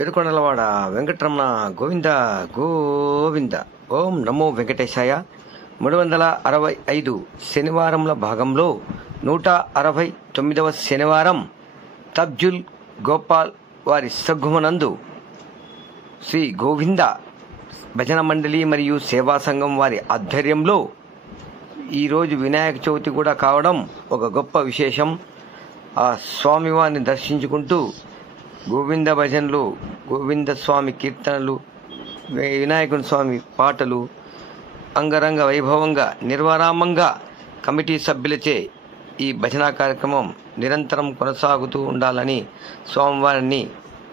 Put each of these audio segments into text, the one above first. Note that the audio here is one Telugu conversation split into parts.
ఏడుకొండలవాడ వెంకటరమణ గోవింద గోవింద. ఓం నమో వెంకటేశాయ. 365 శనివారంల భాగంలో 169వ శనివారం తబ్జుల్ గోపాల్ వారి సద్గుమనందు శ్రీ గోవింద భజన మండలి మరియు సేవా సంఘం వారి ఆధ్వర్యంలో ఈరోజు వినాయక చవితి కూడా కావడం ఒక గొప్ప విశేషం. ఆ స్వామివారిని దర్శించుకుంటూ గోవింద భజనలు, గోవింద స్వామి కీర్తనలు, వినాయకుని స్వామి పాటలు అంగరంగ వైభవంగా నిర్వరామంగా కమిటీ సభ్యులచే ఈ భజనా కార్యక్రమం నిరంతరం కొనసాగుతూ ఉండాలని స్వామివారిని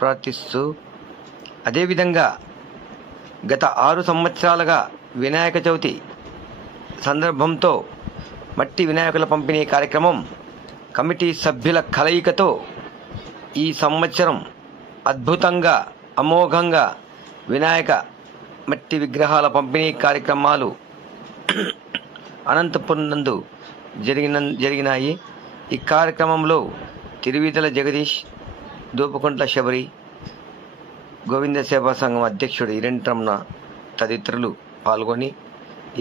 ప్రార్థిస్తూ, అదేవిధంగా గత 6 సంవత్సరాలుగా వినాయక చవితి సందర్భంతో మట్టి వినాయకుల పంపిణీ కార్యక్రమం కమిటీ సభ్యుల కలయికతో ఈ సంవత్సరం అద్భుతంగా అమోఘంగా వినాయక మట్టి విగ్రహాల పంపిణీ కార్యక్రమాలు అనంతపురం నందు జరిగినాయి. ఈ కార్యక్రమంలో తిరువిదల జగదీష్, దూపకుంట్ల శబరి, గోవింద సేవా సంఘం అధ్యక్షుడు ఇరెంట్రమణ తదితరులు పాల్గొని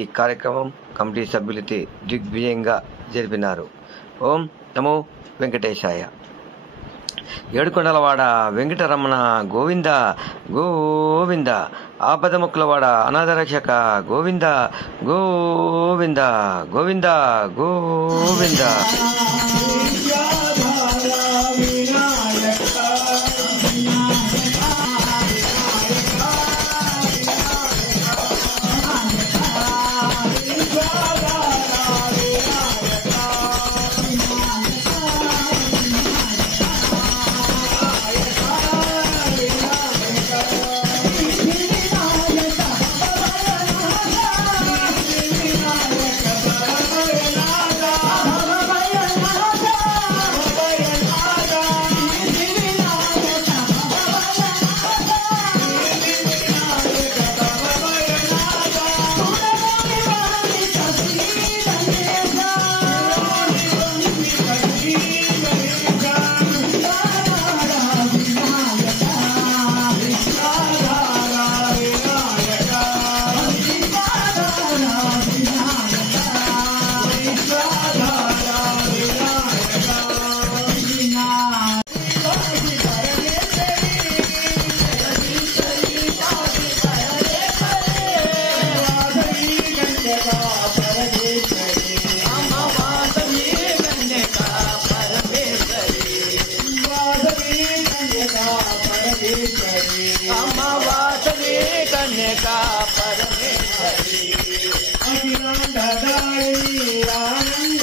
ఈ కార్యక్రమం కమిటీ సభ్యులతో దిగ్విజయంగా జరిపినారు. ఓం నమో వెంకటేశాయ. ఏడుకొండలవాడ వెంకటరమణ గోవింద గోవింద. ఆపదముక్కులవాడ అనాథరక్షక గోవింద గోవింద గోవింద గోవింద. अमावासनी कन्या परमेश्वरी अखिलांडदायिनी आनंद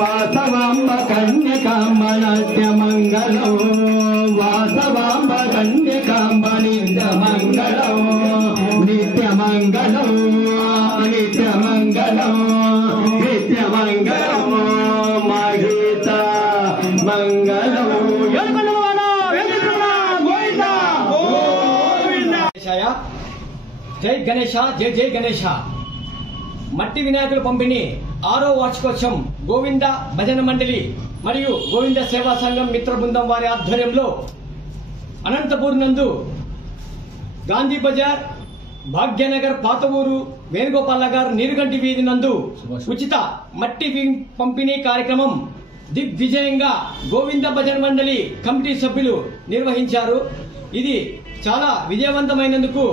వాసవాంబ కన్యకాంబ నాట్యమంగళం వాసవాంబ కన్యకాంబ నిత్యమంగళం నిత్యమంగళం నిత్యమంగళం నిత్యమంగళం మహిత మంగళం జై గణేశ జై జై గణేశ. మట్టి వినాయకుల పంపిణీ 6వ వార్షికోత్సవం గోవింద భజన మండలి మరియు గోవింద సేవా సంఘం మిత్ర బృందం వారి ఆధ్వర్యంలో అనంతపూర్ నందు గాంధీ బజార్, భాగ్యనగర్, పాత ఊరు, వేణుగోపాల్ నగర్, నీరుగంటి వీధి నందు ఉచిత మట్టి పంపిణీ కార్యక్రమం దిగ్విజయంగా గోవింద భజన మండలి కమిటీ సభ్యులు నిర్వహించారు. ఇది చాలా విజయవంతమైనందుకు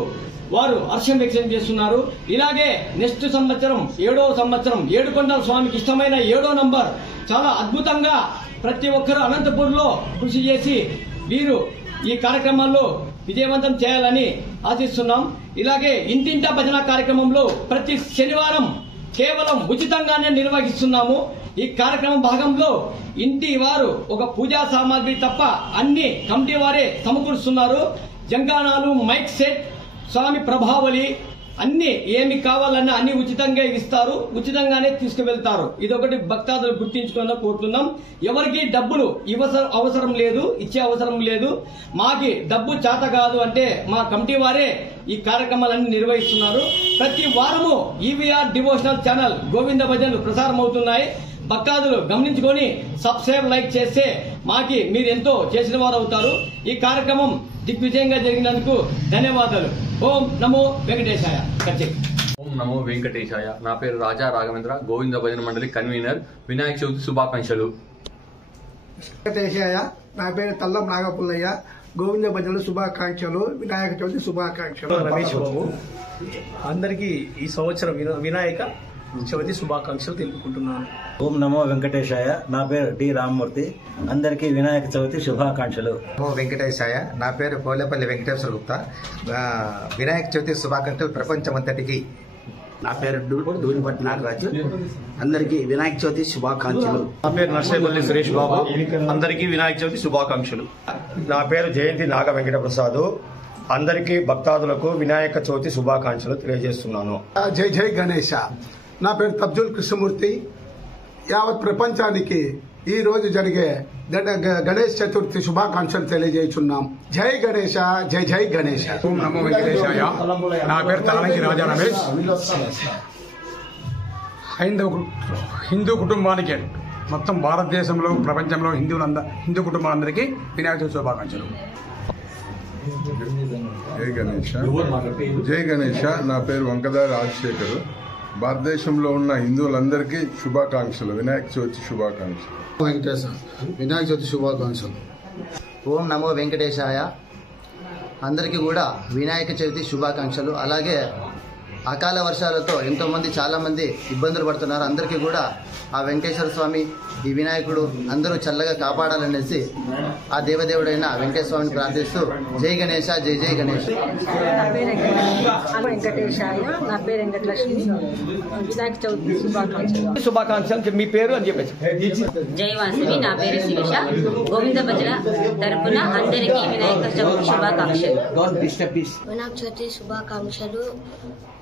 వారు హర్షం వ్యక్తం చేస్తున్నారు. ఇలాగే నెక్స్ట్ సంవత్సరం 7వ సంవత్సరం ఏడుకొండల స్వామికి ఇష్టమైన 7వ నంబర్ చాలా అద్భుతంగా ప్రతి ఒక్కరూ అనంతపూర్ లో కృషి చేసి వీరు ఈ కార్యక్రమాల్లో విజయవంతం చేయాలని ఆశిస్తున్నాం. ఇలాగే ఇంటింటా భజన కార్యక్రమంలో ప్రతి శనివారం కేవలం ఉచితంగానే నిర్వహిస్తున్నాము. ఈ కార్యక్రమం భాగంలో ఇంటి వారు ఒక పూజా సామాగ్రి తప్ప అన్ని కమిటీ వారే సమకూరుస్తున్నారు. జంగానాలు, మైక్ సెట్, స్వామి ప్రభావళి అన్ని ఏమి కావాలన్నా అన్ని ఉచితంగా ఇస్తారు, ఉచితంగానే తీసుకువెళ్తారు. ఇదొకటి భక్తాదులు గుర్తించుకోవాలని కోరుతున్నాం. ఎవరికి డబ్బులు అవసరం లేదు, ఇచ్చే అవసరం లేదు. మాకి డబ్బు చేత కాదు అంటే మా కమిటీ వారే ఈ కార్యక్రమాలన్నీ నిర్వహిస్తున్నారు. ప్రతి వారము ఈవీఆర్ డివోషనల్ ఛానల్ గోవింద భజనలు ప్రసారం అవుతున్నాయి. భక్తాదులు గమనించుకొని సబ్స్క్రైబ్, లైక్ చేస్తే మాకి మీరు ఎంతో చేసిన వారు అవుతారు. ఈ కార్యక్రమం దిగ్విజయంగా జరిగినందుకు ధన్యవాదాలు. ఓం నమో వెంకటేశాయ. ఓం నమో వెంకటేశాయ. నా పేరు రాజా రాఘవేంద్ర, గోవింద భజన మండలి కన్వీనర్. వినాయక చవితి శుభాకాంక్షలు. వెంకటేశయ్య. నా పేరు తల్లం నాగపుల్లయ్య. గోవింద భజనలు శుభాకాంక్షలు, వినాయక చవితి శుభాకాంక్షలు. రమేష్ బాబు. అందరికీ ఈ సంవత్సరం వినాయక చవితి శుభాకాంక్షలు తెలుపుకుంటున్నాను. ఓం నమో వెంకటేశాయ. నా పేరు డి రామ్మూర్తి. అందరికీ వినాయక చవితి శుభాకాంక్షలు. నమో వెంకటేశాయ. నా పేరు పోలేపల్లి వెంకటేశ్వర గుప్తా. వినాయక చవితి శుభాకాంక్షలు ప్రపంచమంతటికి. నా పేరు దూనిపట్టి నాగరాజు. అందరికీ వినాయక చవితి శుభాకాంక్షలు. నా పేరు నర్సేపల్లి సురేష్ బాబు. అందరికీ వినాయక చవితి శుభాకాంక్షలు. నా పేరు జయంతి నాగ వెంకట ప్రసాద్. అందరికీ భక్తాదులకు వినాయక చవితి శుభాకాంక్షలు తెలియజేస్తున్నాను. జై జై గణేశ. నా పేరు తబ్జుల్ కృష్ణమూర్తి. యావత్ ప్రపంచానికి ఈ రోజు జరిగే గణేష్ చతుర్థి శుభాకాంక్షలు తెలియజేస్తున్నాం. జై గణేశ, జై జై గణేశ. ఓం నమో వెంకటేశాయ. నా పేరు తలనంకి రాజా రమేష్. హిందూ కుటుంబానికి మొత్తం భారతదేశంలో, ప్రపంచంలో హిందూ కుటుంబాలందరికీ వినాయక చవితి శుభాకాంక్షలు. జై గణేష. జై గణేష. నా పేరు వంకదారి రాజశేఖర్. భారతదేశంలో ఉన్న హిందువులందరికీ శుభాకాంక్షలు, వినాయక చవితి శుభాకాంక్షలు. వెంకటేశ్వర వినాయక చవితి శుభాకాంక్షలు. ఓం నమో వెంకటేశాయ. అందరికీ కూడా వినాయక చవితి శుభాకాంక్షలు. అలాగే అకాల వర్షాలతో ఎంతోమంది చాలామంది ఇబ్బందులు పడుతున్నారు. అందరికీ కూడా ఆ వెంకటేశ్వర స్వామి, ఈ వినాయకుడు అందరూ చల్లగా కాపాడాలనేసి ఆ దేవదేవుడైన వెంకటేశ్వర స్వామిని ప్రార్థిస్తూ జై గణేశ, జై జై గణేష్. నా పేరు వెంకటేశాయ. నా పేరు వెంకటలక్ష్మి. వినాయక చవితి శుభాకాంక్షలు. మీ పేరు అని చెప్పేసి. జై వాసవి. నా పేరు శిరీష. గోవింద భజన తరపున అందరికీ వినాయక చవితి శుభాకాంక్షలు. వినాయక చవితి శుభాకాంక్షలు.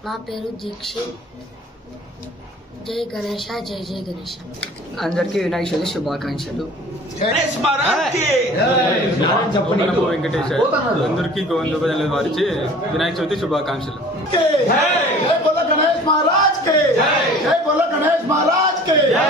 నా పేరు దీక్షిత్. జై గణేశ, జై జై గణేశ. అందరికీ వినాయక చవితి శుభాకాంక్షలు. వెంకటేశ్వర. అందరికీ గోవింద భజనల వారికి వినాయక చవితి శుభాకాంక్షలు. జై బోలో గణేష్ మహారాజ్ కే జై. జై బోలో గణేష్ మహారాజ్ కే జై.